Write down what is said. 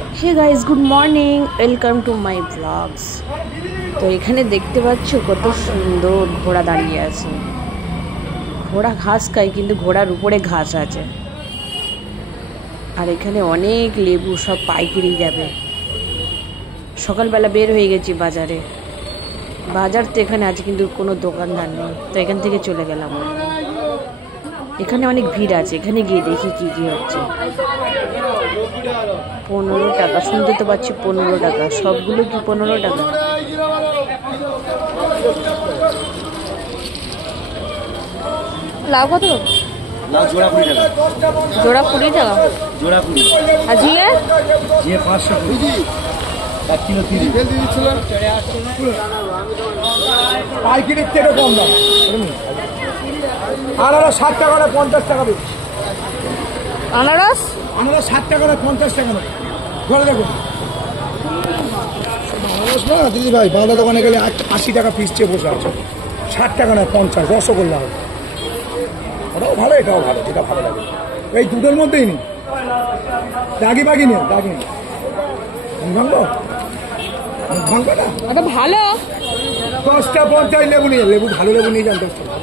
Hey guys, good morning, welcome to my blogs. তো এখানে দেখতে পাচ্ছ কত সুন্দর ঘোড়া দাঁড়িয়ে আছে। ঘোড়া ঘাস খায়, কিন্তু ঘোড়ার উপরে ঘাস আছে। আর এখানে অনেক লেবু, সব পাইকারি যাবে। সকালবেলা বের হয়ে গেছি বাজারে। বাজার তো এখানে আছে, কিন্তু কোনো দোকানদার নেই, তো এখান থেকে চলে গেলাম। এখানে অনেক ভিড় আছে, এখানে গিয়ে দেখি কি কি হচ্ছে। 15 টাকা, শুনতে তো পাচ্ছি 15 টাকা। সবগুলো কি 15 টাকা? লাউ কত? লাউ জোড়া 20 টাকা। জোড়া 20 টাকা? জোড়া 20। আর ঝিঙে? ঝিঙে 500 টাকা। 1 কিলো 30। পাইকারির থেকে কম দাম। আনারস 60 টাকা না 50 টাকা বেশি। আনারস? আনারস 60 টাকা না 50 টাকা না। ধরে দেখুন আনারস না দিদি ভাই, বাঁধা দোকানে গেলে 80 টাকা পিস চেয়ে বসে আছে। 60 টাকা না 50। রসগোল্লা হবে, ওটাও ভালো, এটাও ভালো, যেটা ভালো লাগে। এই দুটোর মধ্যেই নেই দাগি বাগি নেই, দাগি নেই। ভাঙবো ভাঙবো না, ওটা ভালো। 10টা 50 লেবু নিয়ে, লেবু ভালো লেবু নিয়ে যান 10 টাকা।